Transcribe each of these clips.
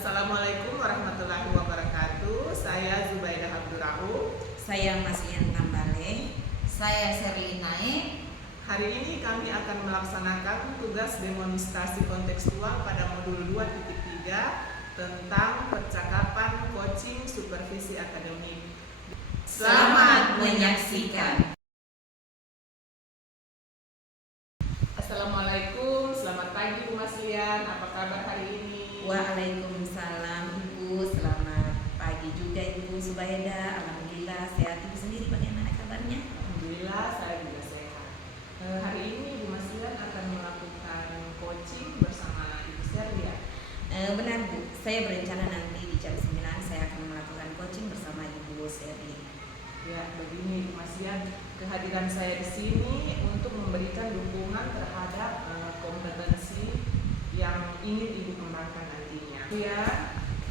Assalamualaikum warahmatullahi wabarakatuh. Saya Zubaidah Abdurrahman. Saya Maslian Tambale. Saya Serlinae. Hari ini kami akan melaksanakan tugas demonstrasi kontekstual pada modul 2.3 tentang percakapan coaching supervisi akademik. Selamat menyaksikan. Assalamualaikum, selamat pagi Bu Maslian. Apa kabar hari ini? Waalaikumsalam Ibu, selamat pagi juga Ibu Zubaidah. Alhamdulillah sehat. Ibu sendiri bagaimana kabarnya? Alhamdulillah saya juga sehat. Hari ini Bu Maslian akan melakukan coaching bersama Ibu Serlia. Benar Bu, saya berencana nanti di jam 9 saya akan melakukan coaching bersama Ibu Serli. Ya, begini Bu Maslian, kehadiran saya di sini untuk memberikan dukungan terhadap kompetensi yang ingin Ibu kembangkan nantinya. Ya,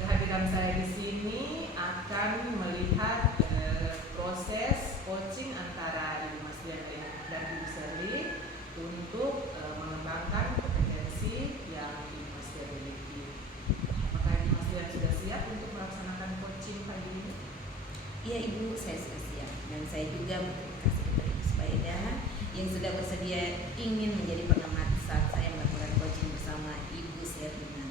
kehadiran saya di sini akan melihat proses coaching antara Ibu Maslian dan Ibu Serli untuk mengembangkan kompetensi yang Ibu Maslian miliki. Apakah Ibu Maslian sudah siap untuk melaksanakan coaching pagi ini? Iya Ibu, saya sudah siap dan saya juga berterima kasih kepada Ibu Zubaidah yang sudah bersedia ingin menjadi pengamat saat saya melakukan coaching bersama Ibu Serlina.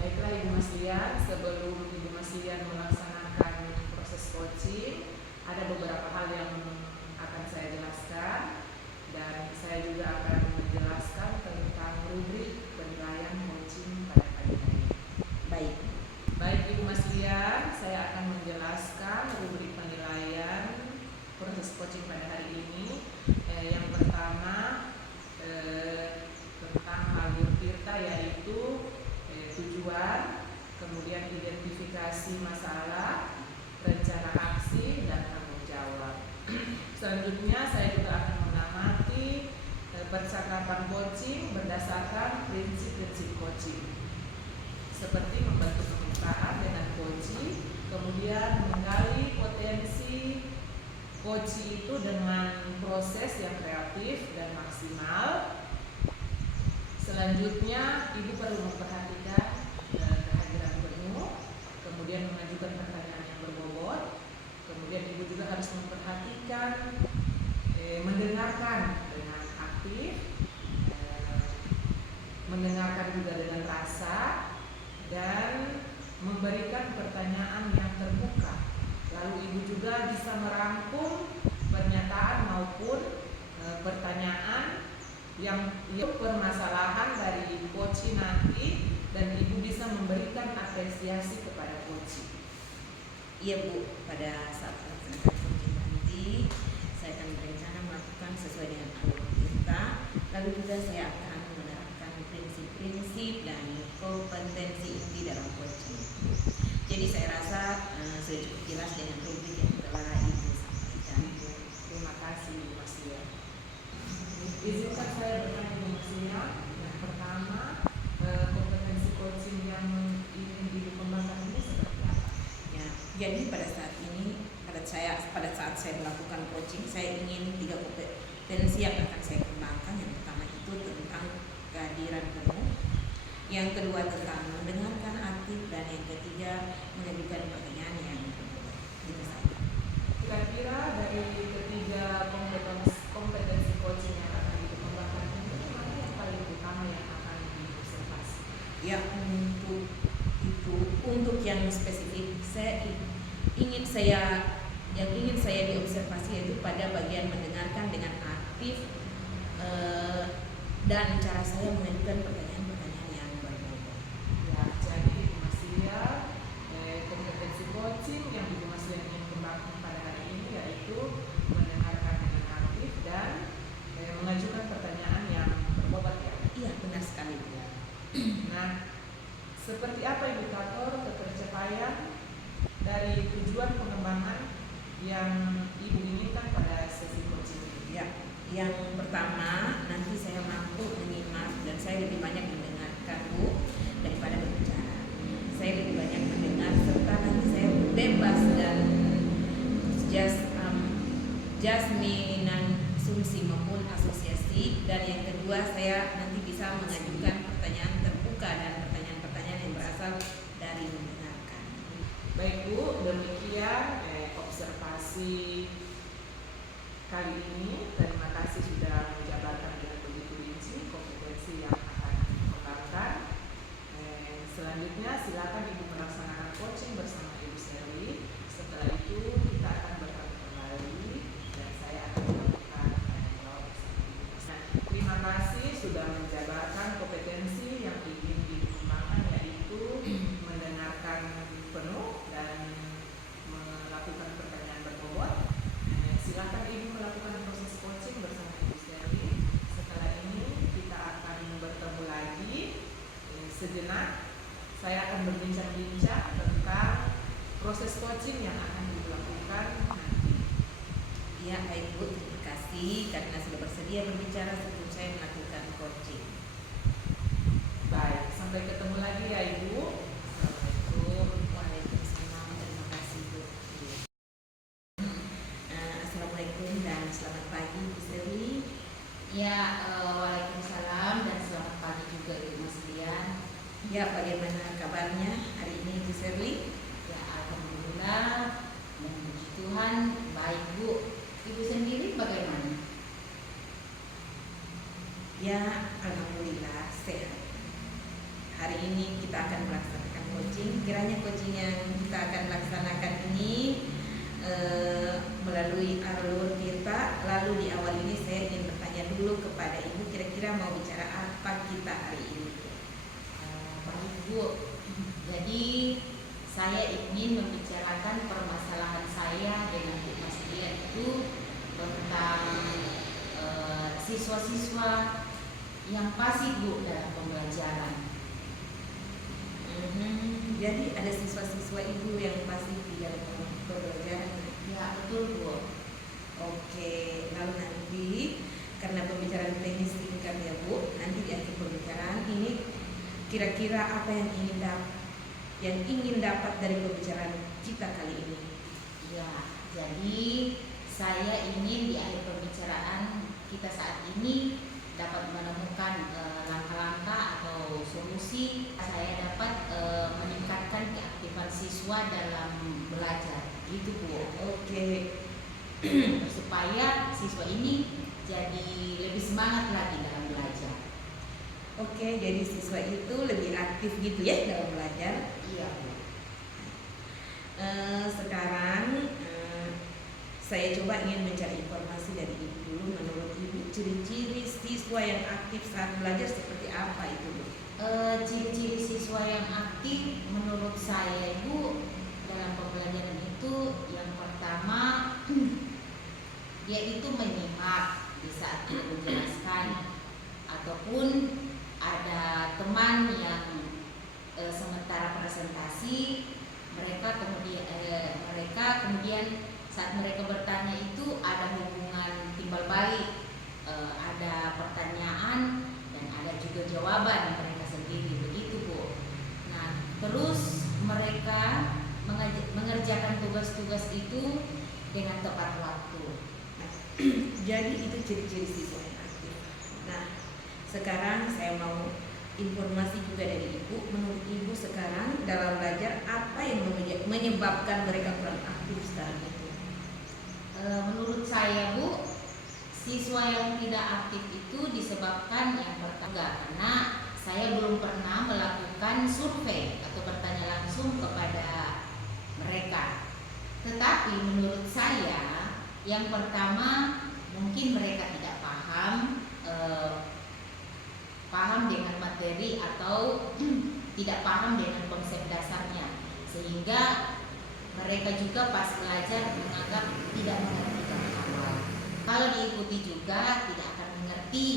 Baiklah Ibu Maslian, sebelum Ibu Maslian melaksanakan proses coaching, ada beberapa hal yang akan saya jelaskan dan saya juga akan menjelaskan tentang rubrik penilaian coaching pada pagi hari ini. Baik Ibu Maslian, saya akan menjelaskan rubrik penilaian proses coaching pada hari ini. Yang pertama tentang alur tirta, yaitu tujuan, kemudian identifikasi masalah, rencana aksi, dan tanggung jawab. Selanjutnya saya juga akan mengamati percakapan coaching berdasarkan prinsip-prinsip coaching, seperti membentuk kemitraan dengan coaching, kemudian menggali potensi coaching itu dengan proses yang kreatif dan maksimal. Selanjutnya Ibu perlu memperhatikan kehadiran penuh, kemudian mengajukan pertanyaan yang berbobot, kemudian Ibu juga harus memperhatikan mendengarkan dengan aktif, mendengarkan juga dengan rasa, dan memberikan pertanyaan yang terbuka. Lalu Ibu juga bisa merangkum pernyataan maupun pertanyaan yang permasalahan dari coaching nanti, dan Ibu bisa memberikan apresiasi kepada coaching. Iya Bu, pada saat melaksanakan coaching nanti saya akan berencana melakukan sesuai dengan alur kita. Lalu juga saya akan menerapkan prinsip-prinsip dan kompetensi inti dalam coaching. Jadi saya rasa sudah cukup jelas dengan rubrik yang telah Ibu sampaikan. Terima kasih Bu Maslian. Izinkan saya bertanya Bu Maslian. Yang pertama, kompetensi coaching yang ingin Ibu kembangkan ini seperti apa? Ya, jadi pada saat ini pada saat saya melakukan coaching, saya ingin 3 kompetensi yang akan saya kembangkan. Yang pertama itu tentang kehadiran penuh, yang kedua tentang mendengarkan aktif, dan yang ketiga mengajukan pertanyaan yang berbobot. Itu saja. Kira-kira dari ketiga kompetensi coaching yang akan dikembangkan ini, mana yang paling utama yang akan diobservasi? Ya, untuk yang spesifik yang ingin saya diobservasi yaitu pada bagian mendengarkan dengan aktif dan cara saya mengajukan pertanyaan-pertanyaan yang berbobot. Ya, jadi Ibu Maslian, kompetensi coaching yang Ibu Maslian ingin kembangkan pada hari ini yaitu mendengarkan dengan aktif dan mengajukan pertanyaan yang berbobot, ya. Iya, benar sekali. Ya. Nah, seperti apa indikator ketercapaian dari tujuan pengembangan yang Ibu inginkan pada sesi coaching ini? Ya, yang pertama nanti saya mampu menyimak dan saya lebih banyak mendengarkan Bu daripada berbicara. Saya lebih banyak mendengar serta nanti saya bebas dan jasminan sumsi maupun asosiasi. Dan yang kedua, saya nanti bisa mengajukan pertanyaan terbuka dan pertanyaan-pertanyaan yang yang berasal dari mendengarkan. Baik Bu, demikian observasi kali ini. Terima kasih sudah menjabarkan dengan begitu rinci kompetensi yang akan dikembangkan. Selanjutnya silakan Ibu melaksanakan coaching bersama Ibu Sherly. Setelah itu kita akan bertemu kembali dan saya akan melakukan jawab bersama Ibu. Terima kasih sudah menjabarkan kompetensi yang ingin dikembangkan, yaitu mendengarkan penuh dan melakukan pertanyaan berbobot. Silakan Ibu melakukan proses coaching bersama Ibu Sherly. Setelah ini kita akan bertemu lagi sejenak. Saya akan berbincang-bincang tentang proses coaching yang akan dilakukan nanti. Ya, baik Bu, terima kasih karena sudah bersedia berbicara sebelum saya melakukan coaching. Baik, sampai ketemu lagi ya Ibu. Assalamualaikum. Waalaikumsalam. Terima kasih Bu. Assalamualaikum dan selamat pagi Bu Sherly. Ya, waalaikumsalam dan selamat pagi juga Ibu sekalian. Ya, bagaimana kabarnya hari ini Bu Sherly? Ya, alhamdulillah dan puji Tuhan baik Bu. Ibu sendiri bagaimana? Ya, alhamdulillah sehat. Hari ini kita akan melaksanakan coaching. Kiranya coaching yang kita akan laksanakan ini melalui alur kita. Lalu di awal ini saya ingin bertanya dulu kepada Ibu, kira-kira mau bicara apa kita hari ini? Baik Bu. Jadi saya ingin membicarakan permasalahan saya dengan Bu Masdian itu tentang siswa-siswa yang pasif Bu dalam pembelajaran. Jadi ada siswa-siswa Ibu yang masih di dalam pembelajaran. Ya betul Bu. Oke, lalu nanti karena pembicaraan teknis singkat ya Bu, nanti di akhir pembicaraan ini kira-kira apa yang ingin dapat dari pembicaraan kita kali ini? Ya, jadi saya ingin di akhir pembicaraan kita saat ini dapat menemukan langkah-langkah atau solusi saya dapat meningkatkan keaktifan siswa dalam belajar. Gitu Bu. Oke. Supaya siswa ini jadi lebih semangat lagi dalam belajar. Oke, jadi siswa itu lebih aktif gitu ya dalam belajar. Iya Bu. Sekarang saya coba ingin mencari informasi dari Ibu dulu. Menurut Ibu, ciri-ciri siswa yang aktif saat belajar seperti apa itu Bu? Ciri-ciri siswa yang aktif menurut saya Ibu dalam pembelajaran itu yang pertama dia itu menyimak di saat kita menjelaskan, ataupun ada teman yang sementara presentasi mereka kemudian saat mereka bertanya itu ada hubungan timbal balik, ada pertanyaan dan ada juga jawaban mereka sendiri, begitu Bu. Nah, terus mereka mengerjakan tugas-tugas itu dengan tepat waktu. Jadi itu ciri-ciri siswa yang aktif. Nah, sekarang saya mau informasi juga dari Ibu. Menurut Ibu sekarang dalam belajar apa yang menyebabkan mereka kurang aktif sekarang itu? Menurut saya Bu, siswa yang tidak aktif itu disebabkan yang pertama karena saya belum pernah melakukan survei atau bertanya langsung kepada mereka. Tetapi menurut saya yang pertama mungkin mereka tidak paham dengan materi atau tidak paham dengan konsep dasarnya, sehingga mereka juga pas belajar menganggap tidak mengerti dari awal. Kalau diikuti juga tidak akan mengerti,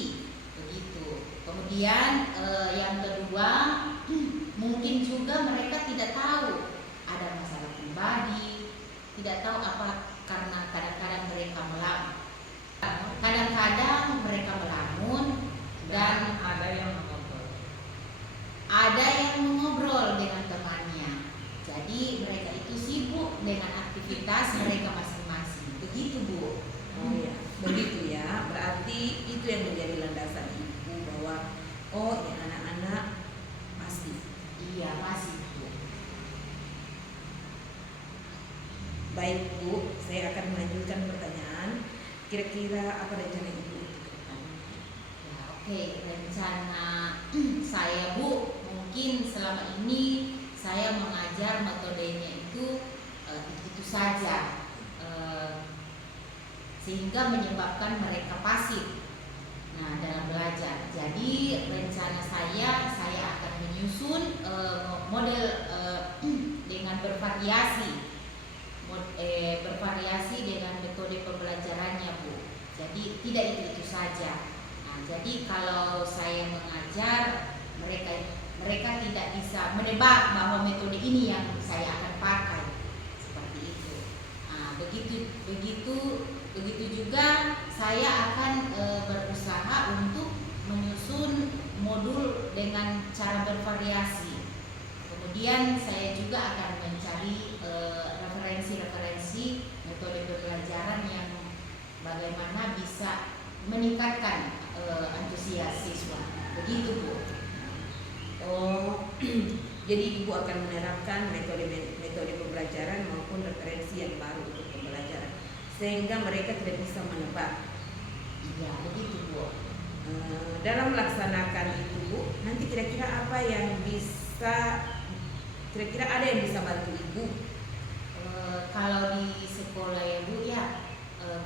begitu. Kemudian yang kedua mungkin juga mereka tidak tahu ada masalah pribadi, tidak tahu apa, karena kadang-kadang mereka melamun. Kadang-kadang mereka melamun dan ada yang mengobrol dengan temannya. Jadi mereka itu sibuk dengan aktivitas mereka masing-masing. Begitu Bu. Oh ya, begitu ya. Berarti itu yang menjadi landasan Ibu bahwa oh ya anak-anak pasif. Iya, Kira-kira apa rencana Ibu untuk ke depannya? Ya, oke, rencana saya Bu, mungkin selama ini saya mengajar metodenya itu saja, sehingga menyebabkan mereka pasif. Nah, dalam belajar. Jadi rencana saya akan menyusun model dengan bervariasi dengan metode pembelajarannya Bu. Jadi tidak itu saja. Nah, jadi kalau saya mengajar, mereka tidak bisa menebak bahwa metode ini yang saya akan pakai, seperti itu. Nah, begitu juga saya akan berusaha untuk menyusun modul dengan cara bervariasi. Kemudian saya juga akan mencari referensi metode pembelajaran yang bagaimana bisa meningkatkan antusias siswa. Begitu Bu. Oh, jadi Ibu akan menerapkan metode pembelajaran maupun referensi yang baru untuk pembelajaran, sehingga mereka tidak bisa menebak. Iya, begitu Bu. Dalam melaksanakan itu Bu, nanti kira-kira apa yang bisa, kira-kira ada yang bisa bantu Ibu? Kalau di sekolah ya Bu ya,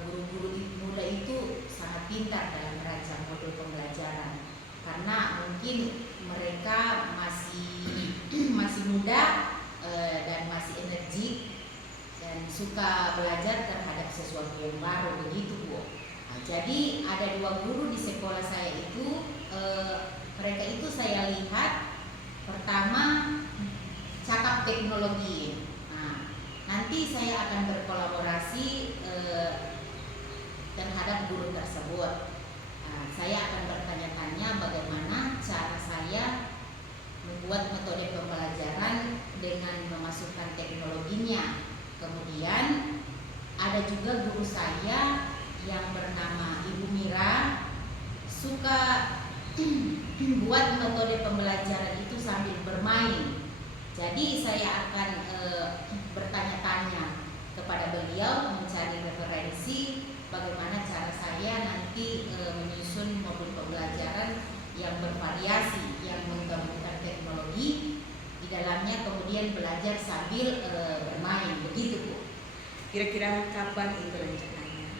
guru-guru muda itu sangat pintar dalam merancang modul pembelajaran, karena mungkin mereka masih muda dan masih energik dan suka belajar terhadap sesuatu yang baru, begitu Bu. Nah, jadi ada 2 guru di sekolah saya itu, mereka itu saya lihat pertama cakap teknologi. Nah, nanti saya akan berkolaborasi terhadap guru tersebut. Nah, saya akan bertanya-tanya bagaimana cara saya membuat metode pembelajaran dengan memasukkan teknologinya. Kemudian ada juga guru saya yang bernama Ibu Mira, suka buat metode pembelajaran itu sambil bermain. Jadi saya akan bertanya-tanya kepada beliau, mencari referensi bagaimana cara saya nanti menyusun modul pembelajaran yang bervariasi, yang menggabungkan teknologi di dalamnya, kemudian belajar sambil bermain, begitu Bu. Kira-kira kapan itu rencananya?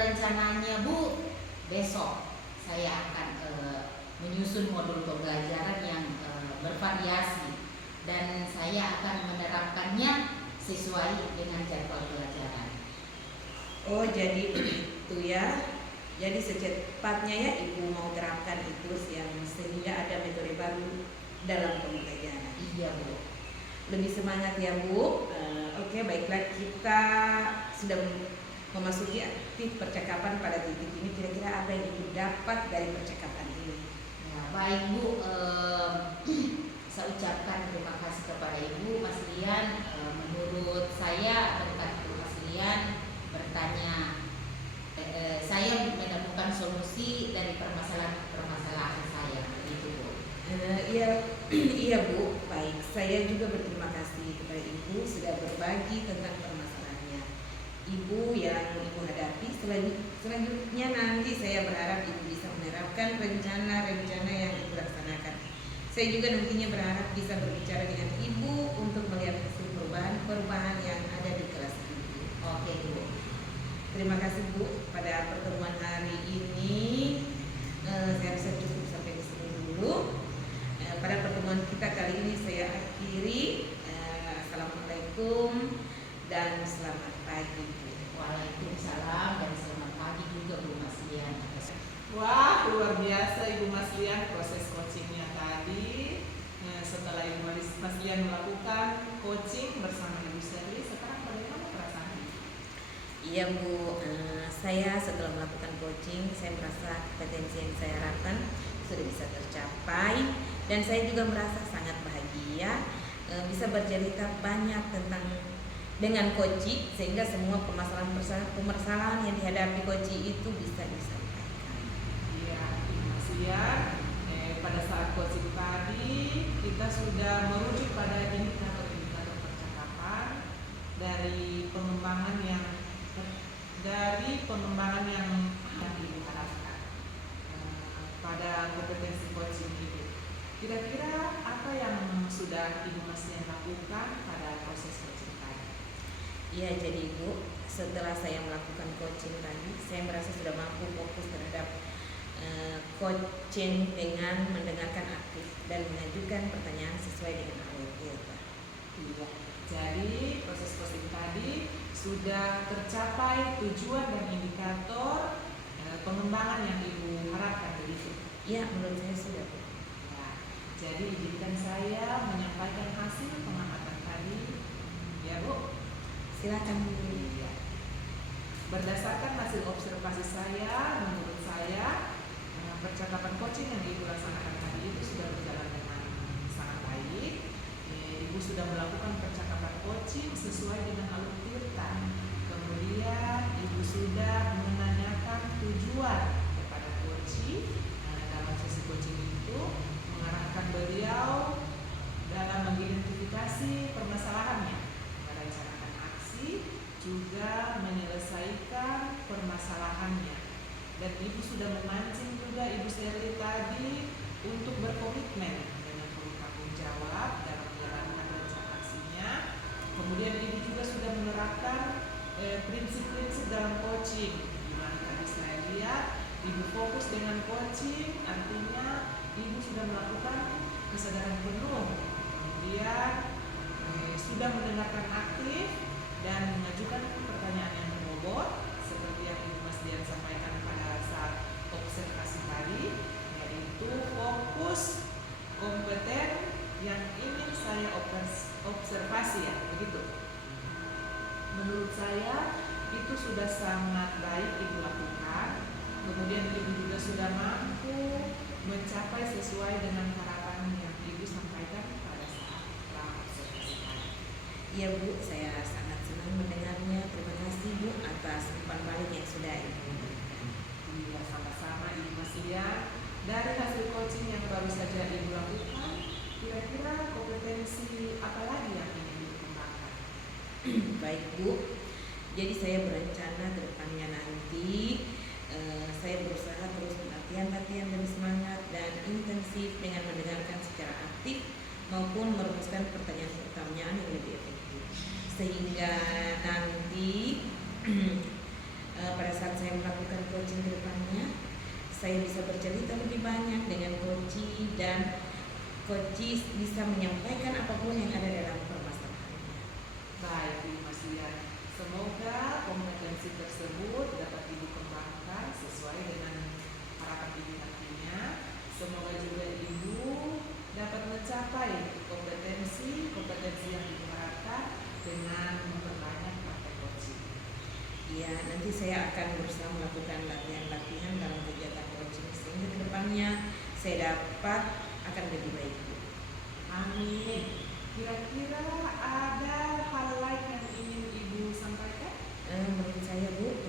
Rencananya Bu, besok saya akan menyusun modul pembelajaran yang bervariasi, dan saya akan menerapkannya sesuai dengan jadwal pelajaran. Oh, jadi begitu ya. Jadi secepatnya ya Ibu mau terapkan itu yang sehingga ada metode baru dalam pembelajaran. Iya Bu. Lebih semangat ya Bu. Oke, baiklah, kita sudah memasuki aktif percakapan pada titik ini. Kira-kira apa yang Ibu dapat dari percakapan ini? Ya, baik Bu. Saya ucapkan terima kasih kepada Ibu Mas Lian. Menurut saya berkat Ibu Mas Lian bertanya, saya menemukan solusi dari permasalahan saya, itu Bu. Iya Bu, baik. Saya juga berterima kasih kepada Ibu sudah berbagi tentang permasalahannya Ibu yang Ibu hadapi. Selanjutnya nanti saya berharap Ibu bisa menerapkan rencana-rencana yang Ibu laksanakan. Saya juga nantinya berharap bisa berbicara dengan Ibu untuk melihat hasil perubahan yang ada di kelas Ibu. Oke Bu. Terima kasih Bu pada pertemuan hari ini. Saya rasa cukup sampai di sini dulu. Pada pertemuan kita kali ini saya akhiri. Assalamualaikum dan selamat pagi Bu. Waalaikumsalam dan selamat pagi juga Bu Mas Lian. Wah, luar biasa Ibu Mas Lian proses coachingnya tadi. Setelah Ibu Mas Lian melakukan coaching bersama Ibu Sherly, sekarang bagaimana perasaannya? Iya Bu, saya setelah melakukan coaching, saya merasa kompetensi yang saya harapkan sudah bisa tercapai, dan saya juga merasa sangat bahagia bisa bercerita banyak dengan coaching, sehingga semua permasalahan yang dihadapi coaching itu bisa disampaikan. Iya, Ibu Mas Lian. Pada saat coaching tadi kita sudah merujuk pada indikator percakapan dari pengembangan yang dari tadi pengembangan yang Ibu harapkan pada kompetensi coaching Ibu. Kira-kira apa yang sudah Ibu Masdian lakukan pada proses coaching tadi? Iya, jadi Ibu, setelah saya melakukan coaching tadi, saya merasa sudah mampu fokus terhadap coaching dengan mendengarkan aktif dan mengajukan pertanyaan sesuai dengan alur kita. Iya. Jadi proses coaching tadi sudah tercapai tujuan dan indikator pengembangan yang Ibu harapkan begitu. Iya, menurut saya sudah, Bu. Ya, jadi izinkan saya menyampaikan hasil pengamatan tadi, ya Bu. Silakan, Bu. Iya. Berdasarkan hasil observasi saya, menurut saya percakapan coaching yang Ibu laksanakan tadi itu sudah berjalan dengan sangat baik. Ibu sudah melakukan percakapan coaching sesuai dengan alur tirta. Kemudian Ibu sudah menanyakan tujuan kepada coaching. Dalam sesi coaching itu mengarahkan beliau dalam mengidentifikasi permasalahannya, merencanakan aksi, juga menyelesaikan permasalahannya. Dan Ibu sudah memancing juga Ibu Sherly tadi untuk berkomitmen dengan bertanggung jawab dalam menjalankan rencana aksinya. Kemudian Ibu juga sudah menerapkan prinsip-prinsip dalam coaching, di mana tadi saya lihat Ibu fokus dengan coaching, artinya Ibu sudah melakukan kesadaran penuh. Kemudian sudah mendengarkan aktif dan mengajukan pertanyaan yang berbobot seperti yang Ibu Masdian sampaikan pada saat observasi tadi, yaitu fokus kompeten yang ingin saya observasi, ya begitu. Menurut saya itu sudah sangat baik Ibu lakukan. Kemudian Ibu juga sudah mampu mencapai sesuai dengan harapan yang Ibu sampaikan pada saat observasi tadi. Iya, Bu, saya sangat senang mendengarnya. Terima kasih, Bu, atas umpan balik yang sudah Ibu berikan. Iya, sama-sama Ibu Masdian. Dari hasil coaching yang baru saja Ibu lakukan, kira-kira kompetensi apa lagi yang ingin Ibu kembangkan? Baik, Bu. Jadi saya berencana ke depannya nanti saya berusaha terus latihan dan semangat dan intensif dengan mendengarkan secara aktif maupun merumuskan pertanyaan-pertanyaan yang lebih efektif, sehingga nanti pada saat saya melakukan coaching ke depannya, saya bisa bercerita lebih banyak dengan coach dan coach bisa menyampaikan apapun yang ada dalam permasalahannya. Baik Ibu Masdian, semoga kompetensi tersebut dapat Ibu kembangkan sesuai dengan harapan Ibu nantinya. Semoga juga Ibu dapat mencapai kompetensi yang Ibu harapkan dengan memperbanyak praktek coaching. Ya, nanti saya akan berusaha melakukan latihan-latihan dalam kegiatan coaching sehingga kedepannya saya dapat akan lebih baik, Bu. Amin. Kira-kira ada hal lain yang ingin Ibu sampaikan? Menurut saya, Bu,